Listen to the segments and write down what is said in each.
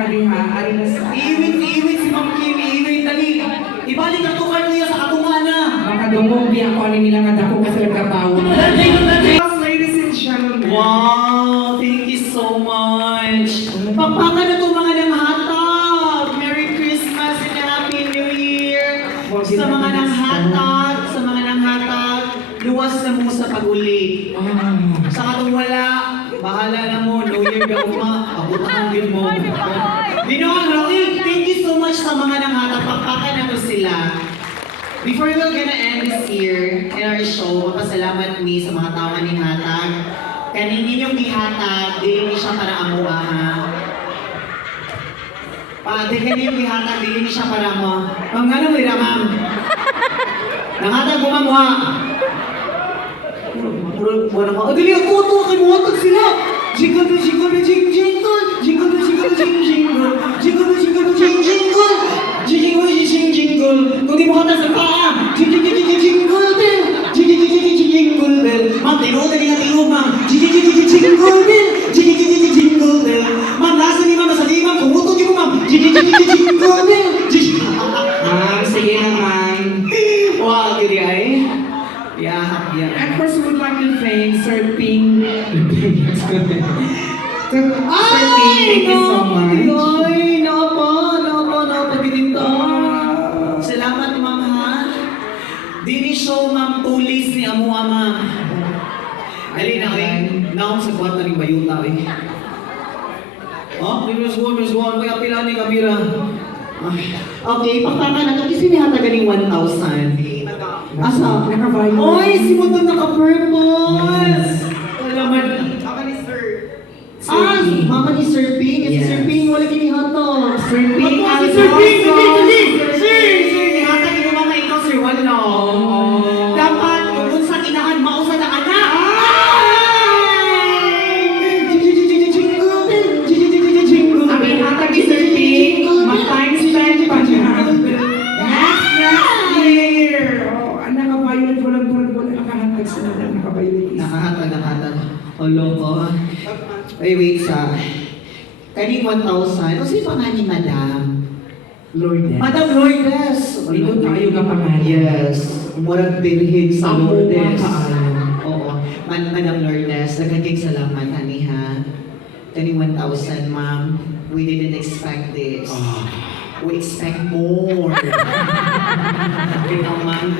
mga diha, ari na sa... Iwit si Ma'am Kim, iwit dali. Ibalik ang tukar niya sa katunga na. Makadungog di ako ano nila nga dako kasi nagkabaw. Ladies and gentlemen. Wow, thank you so much. Pakpakan na itong mga nanghatag. Merry Christmas and Happy New Year. Sa mga nanghatag, luwas na mo sa pag-uli. Sa katong wala, bahala na mo, New Year ka uma, abutang din mo. Ginoon, Rocky, thank you so much sa mga nanghatag. Pakpakan na to sila. Before we're gonna end this year in our show, mapasalamat mi sa mga tao nga hatag. Kaninin yung gihatag, dili siya para amuha ha. Kaninin yung gihatag, dili siya para mo. Ma'am nga na mo, ma'am. Nanghatag mo ma'am ha. Puro mo. O dili ako, kay muhatag sila. Jingle, jingle, jingle, jingle. Jingle, jingle, jingle, jingle. Jingle, jingle, jingle, jingle. Jingle, jingle, jingle. Kung di mo hatag sa paa. Jingle, jingle, jingle bell. Jingle, jingle, jingle bell. Ma'am, tino, dali nga tino, ma'am. Jingle, jingle, jingle bell. Jingle, jingle, jingle bell. Ma'am, nasa ni ma'am, nasa ni ma'am. Kumuto niyo mo, ma'am. Jingle, jingle, jingle bell. Ma'am, sige naman. Wow, gini ay. Yeah. And first, we would like to thank Sir Ping. Sir Ping, thank you so much. Ay, napa, bitinta. Salamat, ma'am, ha? Dini show, ma'am, tulis ni Amua, ma'am. Dali na, eh. Naong sa kwarta ni Bayuta, eh. Oh, minus one. May apila ni Kamira. Okay, paktakan na ito. Kasi nihataga ni 1,000. Asa? Naka-vibe. Oy, si mo ito naka-purpose! Alaman. Ako ni Sir. Mama ni Sir Ping. Si Yes. Sir Ping, wala kinihato. Sir Ping, Si ang Sir Ping, awesome. Sir, nihatag ito mga ikaw, Sir Walo. Dapat, kung sa inahan, mausa na anak. Ang ihatag ni Sir Ping, mag-times 10 pa siya. Next year! Oh, ang naka-violet, walang nakahatag sila na naka-violet. Nakahatag. Olo ko. Wait sa... Kaning 1,000. Kasi pa nga ni Madam. Lourdes. Madam Lourdes. Dito tayo ka pangalan. Yes. Murag bilhin sa Ang Lourdes. mukha. Oo. Madam Lourdes, nagkakig salamat, honey, ha? Kaning 1,000, ma'am. We didn't expect this. We expect more. Okay naman.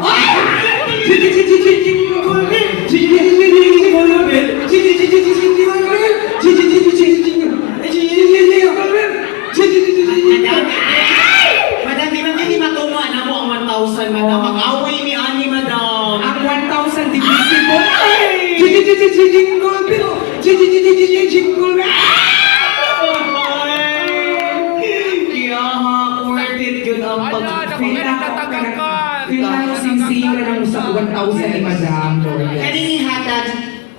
Madam, di ba hindi matuma na mo ang 1,000, madam? Mag-away ni Ani, madam. Ang 1,000 divisible. Jingle bell. Jingle bell. Kailangan mo singsira ng sa 1,000 ni Madam Lourdes.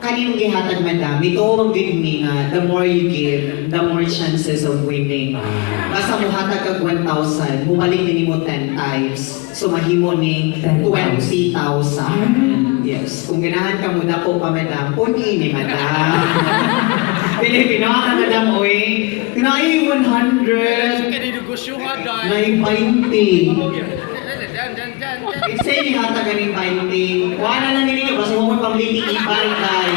Kaninong gihatag, madam? Ito ang give me nga, the more you give, the more chances of winning. Basta mo hatag kag 1,000, bumalik din mo 10 times. So mahimo ni 20,000. Yes. Kung ganahan ka mo na po pa, madam, puni ni madam. Pilipino ka, madam, oy. Tinay 100. May 20. Say ni hatag ganing 20. Wala na ninyo kasi mo pamliti ibay kay.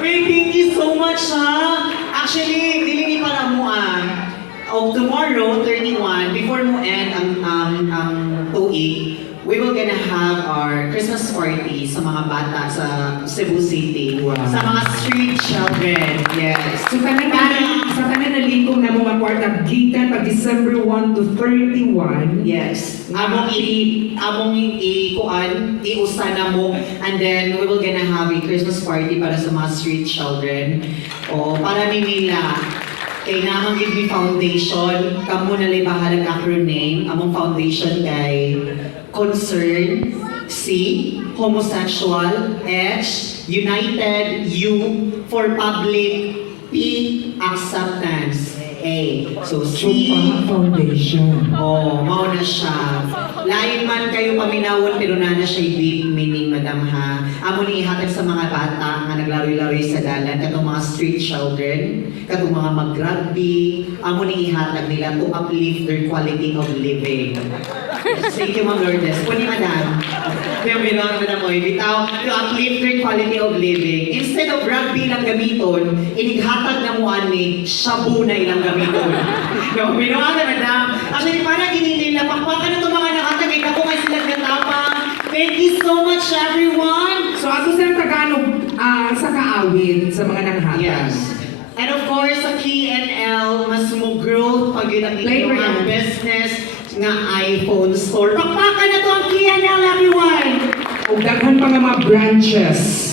Wait, thank you so much, ha. Actually, dili ni para mo tomorrow 31 before mo end ang tuig, we will gonna have our Christmas party sa mga bata sa Cebu City. Wow. Sa mga street children. Yes. So sa tanan na lingkong na mga kwarta, gikan pa December 1 to 31. Yes. Among iusa na mo, and then we will gonna have a Christmas party para sa mga street children. O para ni nila kay namang give me foundation, kamo na lay bahalang acronym, among foundation kay Concern, C, Homosexual, H, United, U, for Public, P, Acceptance, A. So C, Chupa Foundation. oh, mao na siya. Lain man kayo paminawon pero na siya deep meaning, madam, ha. amo ni ihatag sa mga bata nga naglaro-laro sa dalan, katong mga street children, katong mga mag-rugby, amo ni ihatag nila to uplift their quality of living. Thank you, Ma'am Lourdes. Pwede, Madam. Kaya bilang na mo, bitaw, to uplift their quality of living. Instead of rugby lang gamiton, inighatag na mo ani, shabu na ilang gamiton. No, binuha na, Madam. Actually, parang nila, pakpakan na itong mga nakatag, ay ako kayo silang gatapang. Thank you so much, everyone! So ato sa Tagalog sa kaawit sa mga nanghatag. Yes. And of course, sa KNL, mas mo growth pag yun ang Flavor inyong yan. business nga iPhone store. Pakpakan na to ang KNL, everyone! O daghan pa nga mga branches